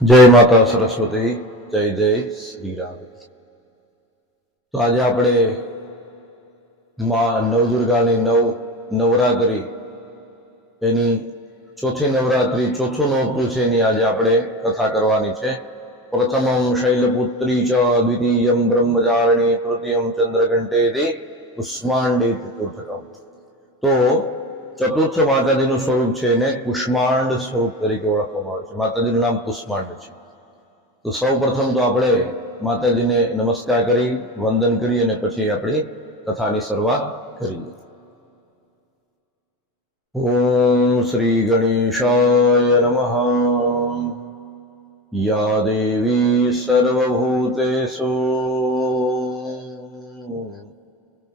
જય માતા સરસ્વતી, જય જય શ્રી રામ. તો આજે આપણે માં નવદુર્ગાની નવ નવરાત્રી, એની ચોથી નવરાત્રી, ચોથું નોરતું છે એની આજે આપણે કથા કરવાની છે. પ્રથમમ શૈલપુત્રી ચ, દ્વિતીયમ બ્રહ્મચારિણી, તૃતીયમ ચંદ્રઘંટેથી કુષ્માંડે ચતુર્થકમ તો ચતુર્થ માતાજીનું સ્વરૂપ છે એને કુષ્માંડ સ્વરૂપ તરીકે ઓળખવામાં આવે છે. માતાજીનું નામ કુષ્માંડ છે. તો સૌ પ્રથમ તો આપણે માતાજીને નમસ્કાર કરી, વંદન કરી અને પછી આપણી કથાની શરૂઆત કરીએ. ઓમ શ્રી ગણેશાય નમઃ. યા દેવી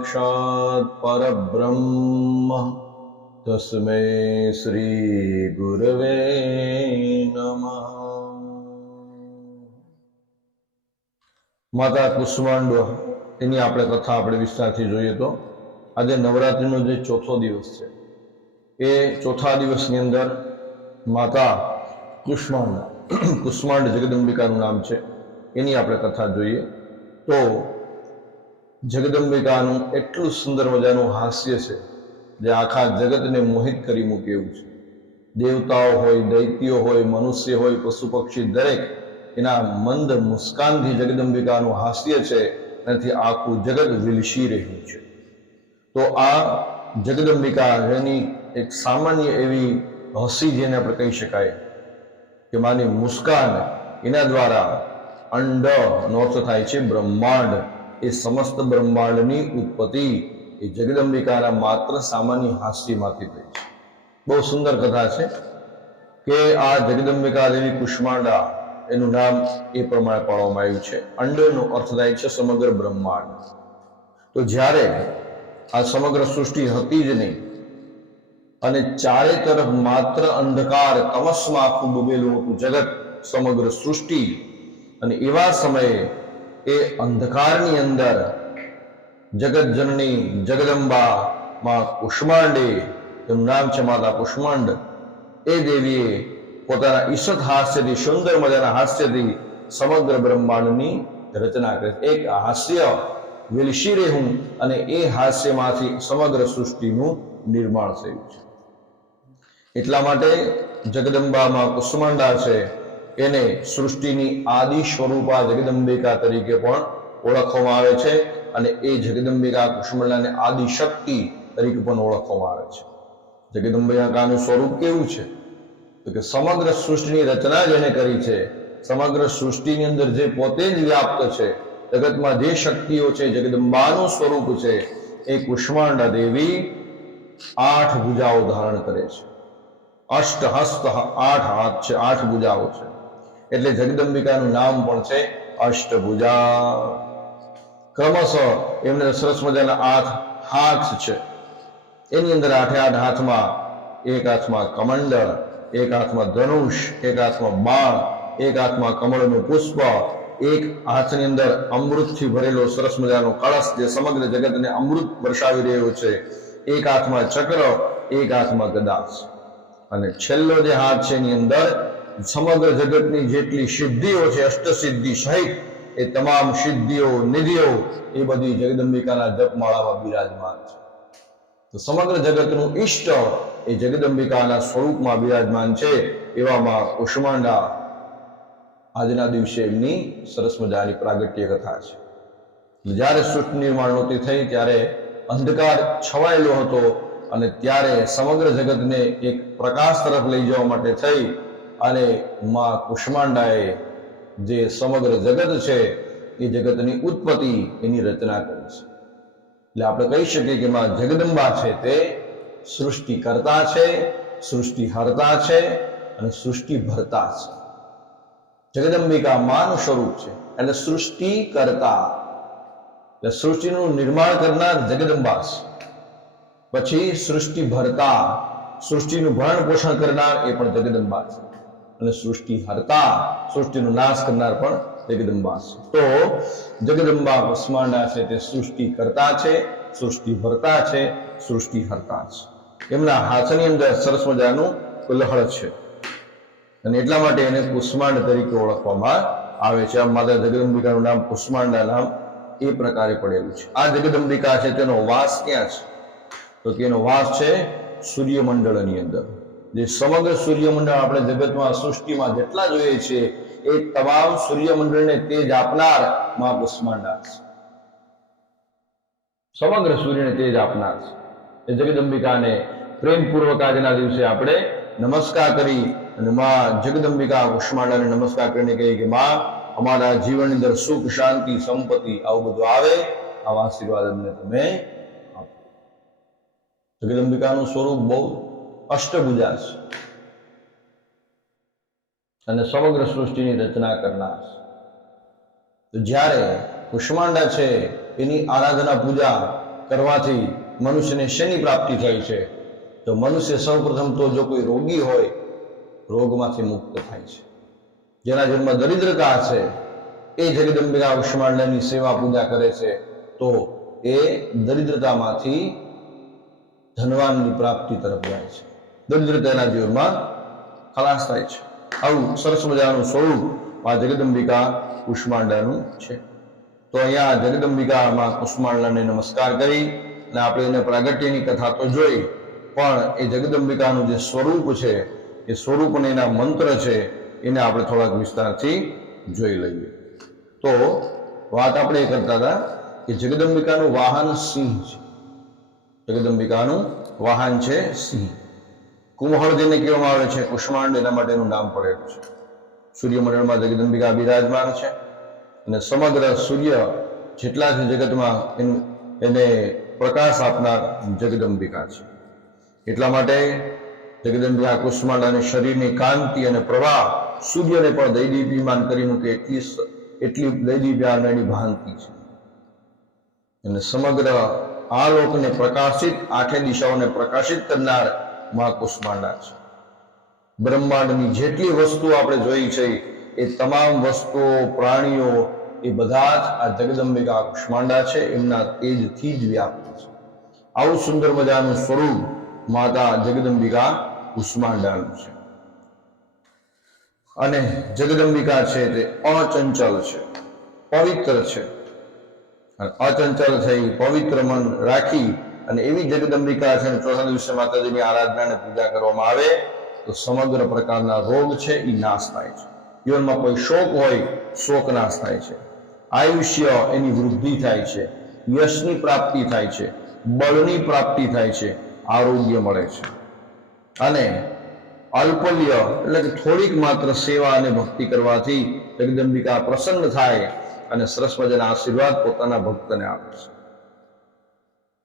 ગુરુર્સાક્ષાત પરબ્રહ્મ તસ્મૈ શ્રી ગુરવે નમઃ માતા કુષ્માંડ એની આપણે કથા આપણે વિસ્તારથી જોઈએ તો આજે નવરાત્રિનો જે ચોથો દિવસ છે, એ ચોથા દિવસની અંદર માતા કુષ્માંડ કુષ્માંડ જગદંબિકાનું નામ છે, એની આપણે કથા જોઈએ. તો જગદંબિકાનું એટલું સુંદર મજાનું હાસ્ય છે જે આખા જગતને મોહિત કરી મૂકે એવું છે. દેવતાઓ હોય, દૈત્યો હોય, મનુષ્ય હોય પશુ પક્ષી દરેક એના મંદ મુસ્કાનથી જગદંબિકાનું હાસ્ય છે, એનાથી આખું જગત વિલસી રહ્યું છે. તો આ જગદંબિકા એની એક સામાન્ય એવી હસી જેને આપણે કહી શકાય કે માની મુસ્કાન એના દ્વારા અંડ નો અર્થ થાય છે, બ્રહ્માંડ એ સમસ્ત બ્રહ્માંડની ઉત્પત્તિ એ જગદંબિકાના માત્ર સામાન્ય હાસ્યમાંથી થઈ છે. બહુ સુંદર કથા છે કે આ જગદંબિકા દેવી કુષ્માંડા એનું નામ એ પ્રમાણે પાડવામાં આવ્યું છે. અંડરનો અર્થ થાય છે સમગ્ર બ્રહ્માંડ. તો જ્યારે આ સમગ્ર સૃષ્ટિ હતી જ નહીં, અને ચારે તરફ માત્ર અંધકાર, તમસમાં આખું ડૂબેલું હતું જગત, સમગ્ર સૃષ્ટિ, અને એવા સમયે એ અંધકારની અંદર જગત જનની જગદંબા માં કુષ્માંડે, એનું નામ છે માતા કુષ્માંડ, એ દેવીએ પોતાના ઈશત હાસ્યથી, સુંદર મજાના હાસ્યથી સમગ્ર બ્રહ્માંડની રચના કરી. એક હાસ્ય વિલસી રહેવું અને એ હાસ્યમાંથી સમગ્ર સૃષ્ટિનું નિર્માણ થયું છે. એટલા માટે જગદંબામાં કુષ્માંડા છે એને સૃષ્ટિની આદિ સ્વરૂપા જગદંબિકા તરીકે પણ ઓળખવામાં આવે છે અને એ જગદંબિકા કુષ્માંડાને આદિ શક્તિ તરીકે પણ ઓળખવામાં આવે છે. જગદંબિકાનું સ્વરૂપ કેવું છે? તો કે સમગ્ર સૃષ્ટિની રચના જેને કરી છે, સમગ્ર સૃષ્ટિની અંદર જે પોતે જ વ્યાપ્ત છે, જગતમાં જે શક્તિઓ છે, જગદંબાનું સ્વરૂપ છે, એ કુષ્માંડા દેવી આઠ ભુજાઓ ધારણ કરે છે. અષ્ટ હસ્ત આઠ હાથ છે, આઠ ભુજાઓ છે. એટલે જગદંબિકાનું નામ પણ છે અષ્ટભુજા. ક્રમશઃ એમને સરસ મજાના આઠ હાથ છે. એની અંદર આઠે આઠ હાથમાં એક હાથમાં કમંડળ, એક હાથમાં ધનુષ, એક હાથમાં બાણ, એક હાથમાં કમળનું પુષ્પ, એક હાથની અંદર અમૃતથી ભરેલો સરસ મજાનો કળશ જે સમગ્ર જગતને અમૃત વરસાવી રહ્યો છે. એક હાથમાં ચક્ર, એક હાથમાં ગદાસ. અને છેલ્લો જે હાથ છે એની અંદર સમગ્ર જગતની જેટલી સિદ્ધિઓ છે, અષ્ટસિદ્ધિ સહિત, એ તમામ સિદ્ધિઓ, નિધિઓ એ બધી જગદંબિકાના જપમાળામાં બિરાજમાન છે. તો સમગ્ર જગતનું ઈષ્ટ એ જગદંબિકાના સ્વરૂપમાં બિરાજમાન છે, એવામાં કુષ્માંડા આજના દિવસે એમની સરસ મજાની પ્રાગટ્ય કથા છે. જ્યારે સૃષ્ટિ નિર્માણ નહોતી થઈ, ત્યારે અંધકાર છવાયેલો હતો અને ત્યારે સમગ્ર જગતને એક પ્રકાશ તરફ લઈ જવા માટે થઈ અને મા કુષ્માંડાએ જે સમગ્ર જગત છે, એ જગતની ઉત્પત્તિ એની રચના કરી છે. એટલે આપણે કહી શકીએ કે માં જગદંબા છે તે સૃષ્ટિ કરતા છે સૃષ્ટિ હરતા છે અને સૃષ્ટિ ભરતા છે. જગદંબિકા માનું સ્વરૂપ છે, એટલે સૃષ્ટિ કરતા એટલે સૃષ્ટિનું નિર્માણ કરનાર જગદંબા છે. પછી સૃષ્ટિ ભરતા સૃષ્ટિનું ભરણ પોષણ કરનાર એ પણ જગદંબા છે. અને સૃષ્ટિ હરતા, સૃષ્ટિનો નાશ કરનાર પણ જગદંબા તો જગદંબા વસમાંડા છે તે સૃષ્ટિ કરતા છે, સૃષ્ટિ ભરતા છે, સૃષ્ટિ હરતા છે. એમના હાથની અંદર સરસ મજાનું કુલહળ છે. અને એટલા માટે એને કુષ્માંડ તરીકે ઓળખવામાં આવે છે. આમ માતા જગદંબિકાનું નામ કુષ્માંડા નામ એ પ્રકારે પડેલું છે. આ જગદંબિકા છે તેનો વાસ ક્યાં છે? તો તેનો વાસ છે સૂર્યમંડળની અંદર. જે સમગ્ર સૂર્યમંડળ આપણે જગતમાં સૃષ્ટિમાં જેટલા જોઈએ છીએ એ તમામ સૂર્યમંડળને તેજ આપનાર મા કુષ્માંડા છે સમગ્ર સૂર્યને તેજ આપનાર છે. એ જગદંબિકાને પ્રેમપૂર્વક આજના દિવસે આપણે નમસ્કાર કરી અને માં જગદંબિકા કુષ્માંડાને નમસ્કાર કરીને કહીએ કે, માં, અમારા જીવનની અંદર સુખ, શાંતિ, સંપત્તિ આવું બધું આવે, આવા આશીર્વાદ અમને તમે આપો. જગદંબિકાનું સ્વરૂપ બહુ અષ્ટભુજા છે અને સમગ્ર સૃષ્ટિની રચના કરનાર। તો જ્યારે કુષ્માંડા છે, એની આરાધના પૂજા કરવાથી મનુષ્યને શેની પ્રાપ્તિ થાય છે? તો મનુષ્ય સૌપ્રથમ તો જો કોઈ રોગી હોય, રોગમાંથી મુક્ત થાય છે. જેના જન્મ દરિદ્રતા છે, એ જગદંબિકા કુષ્માંડાની સેવા પૂજા કરે છે, તો એ દરિદ્રતામાંથી ધનવાનની પ્રાપ્તિ તરફ જાય છે. દરિદ્રતાના જીવનમાં ખલાસ થાય છે આવું સરસ મજાનું સ્વરૂપ આ જગદંબિકા કુષ્માંડાનું છે તો અહીંયા જગદંબિકામાં કુષ્માંડાને નમસ્કાર કરી અને આપણે એને પ્રાગટ્યની કથા તો જોઈ પણ એ જગદંબિકાનું જે સ્વરૂપ છે એ સ્વરૂપ અને એના મંત્ર છે એને આપણે થોડાક વિસ્તારથી જોઈ લઈએ તો વાત આપણે એ કરતા હતા કે જગદંબિકાનું વાહન સિંહ છે જગદંબિકાનું વાહન છે સિંહ કુંભળ જેને કહેવામાં આવે છે, કુષ્માંડ એના માટેનું નામ પડેલું છે. સૂર્યમંડળમાં જગદંબિકા બિરાજમાન છે અને સમગ્ર સૂર્ય જેટલા છે જગતમાં એને પ્રકાશ આપનાર જગદંબિકા છે. એટલા માટે જગદંબિકા કુષ્માંડ અને શરીરની કાંતિ અને પ્રવાહ સૂર્યને પણ દૈદીપ્યમાન કરી મૂકે એટલી એટલી દૈદીપ્યાન એની ભાંતિ છે. અને સમગ્ર આ લોકને પ્રકાશિત, આઠે દિશાઓને પ્રકાશિત કરનાર માં કુષ્માંડા છે. બ્રહ્માંડની જેટલી વસ્તુઓ આપણે જોઈ છે, એ તમામ વસ્તુઓ, પ્રાણીઓ, એ બધા જ આ જગદંબિકા કુષ્માંડા છે, એમના તેજથી જ વ્યાપ્ત છે. આવું સુંદર મજાનું સ્વરૂપ માતા જગદંબિકા કુષ્માંડાનું છે. અને જગદંબિકા છે તે અચંચલ છે, પવિત્ર છે. અચંચલ થઈ પવિત્ર મન રાખી અને એવી જગદંબિકા છે ચોથા દિવસે માતાજીની આરાધના અને પૂજા કરવામાં આવે, તો સમગ્ર પ્રકારના રોગ છે એ નાશ થાય છે. જીવનમાં કોઈ શોક હોય, શોક નાશ થાય છે. આયુષ્ય એની વૃદ્ધિ થાય છે, યશની પ્રાપ્તિ થાય છે, બળની પ્રાપ્તિ થાય છે, આરોગ્ય મળે છે. અને અલ્પલ્ય એટલે કે થોડીક માત્ર સેવા અને ભક્તિ કરવાથી જગદંબિકા પ્રસન્ન થાય અને સરસ મજાના આશીર્વાદ પોતાના ભક્તને આપે છે.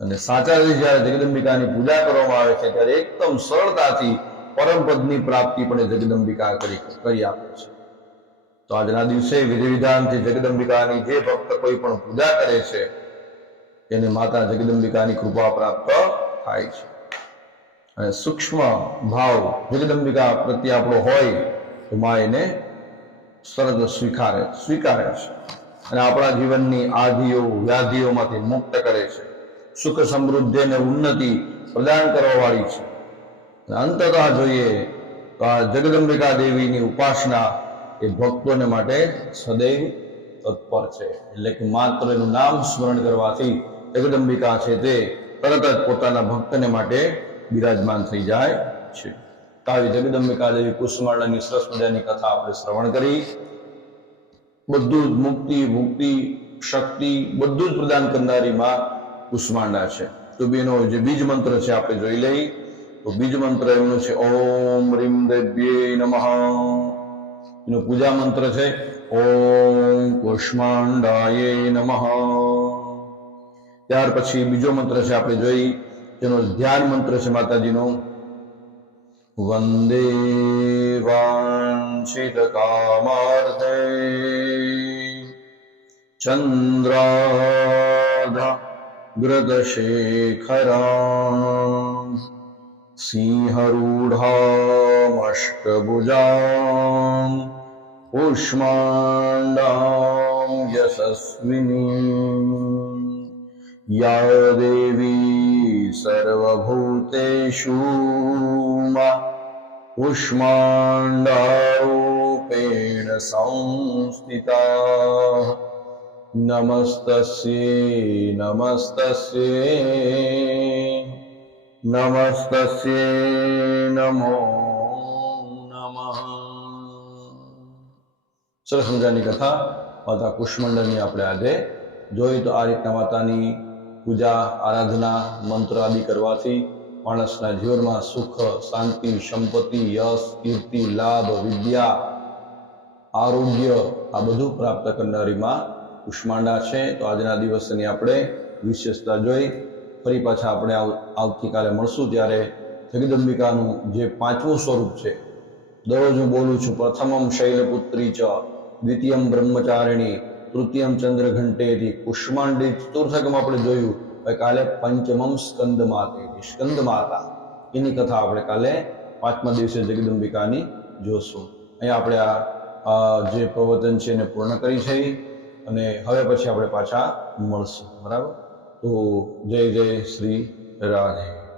અને સાચા જ્યારે જગદંબિકાની પૂજા કરવામાં આવે છે, ત્યારે એકદમ સરળતાથી પરમપદની પ્રાપ્તિ પણ જગદંબિકા કરી કરી આપે છે. તો આજના દિવસે વિધિ વિધાનથી જગદંબિકાની જે ભક્ત કોઈ પણ પૂજા કરે છે એને માતા જગદંબિકાની કૃપા પ્રાપ્ત થાય છે. અને સૂક્ષ્મ ભાવ જગદંબિકા પ્રત્યે આપણો હોય, તો માં એને સરળ સ્વીકારે સ્વીકારે છે. અને આપણા જીવનની આધિઓ વ્યાધિઓમાંથી મુક્ત કરે છે. સુખ સમૃદ્ધિ અને ઉન્નતિ પ્રદાન કરવા વાળી છે અંતતઃ જોઈએ તો આ જગદંબિકા દેવીની ઉપાસના એ ભક્તોને માટે સદૈવ તત્પર છે. એટલે કે માત્ર એનું નામ સ્મરણ કરવાથી જગદંબિકા છે તે તરત જ પોતાના ભક્તને માટે બિરાજમાન થઈ જાય છે. આવી જગદંબિકા દેવી કુષ્માંડાની સરસ મજાની કથા આપણે શ્રવણ કરી. બધું જ મુક્તિ મુક્તિ શક્તિ બધું જ પ્રદાન કરનારી માં કુષ્માંડા છે. તો બેનો જે બીજ મંત્ર છે આપણે જોઈ લઈએ તો બીજ મંત્ર એમનું છે, ઓમ રીમ દેવ્યે નમઃ. એનો પૂજા મંત્ર છે, ઓમ કુષ્માંડાય નમઃ. ત્યાર પછી બીજો મંત્ર છે આપણે જોઈ તેનો ધ્યાન મંત્ર છે માતાજીનો, વંદે વાંછિત કામાર્થે ચંદ્રાધા घृतशेखरा सिंहरूढामष्टभुजाम् उष्माण्डां यशस्विनी या देवी सर्वभूतेषु मा उष्माण्डारूपेण संस्थिता નમસ્તસ્યે નમસ્તસ્યે નમસ્તસ્યે નમો નમ સરસ મજાની કથા માતા કુષ્મંડળની આપણે આજે જોઈ તો આ રીતના માતાની પૂજા આરાધના મંત્ર આદિ કરવાથી માણસના જીવનમાં સુખ શાંતિ સંપત્તિ યશ કીર્તિ લાભ વિદ્યા આરોગ્ય આ બધું પ્રાપ્ત કરનારીમાં કુષ્માંડા છે, તો આજના દિવસની આપણે વિશેષતા જોઈ. ફરી પાછા આપણે આવતીકાલે મળશું ત્યારે જગદંબિકાનું જે પાંચમું સ્વરૂપ છે, દરરોજ હું બોલું છું, પ્રથમમ શૈલપુત્રી ચ, દ્વિતીયમ બ્રહ્મચારિણી, તૃતીયમ ચંદ્રઘંટેથી કુષ્માંડી ચતુર્થકમાં આપણે જોયું કાલે પંચમમ સ્કંદ માતેથી સ્કંદ માતા એની કથા આપણે કાલે પાંચમા દિવસે જગદંબિકાની જોશું. અહીંયા આપણે આ જે પ્રવચન છે એને પૂર્ણ કરી છે. અને હવે પછી આપણે પાછા મળશું. બરાબર? તો જય જય શ્રી રાધે.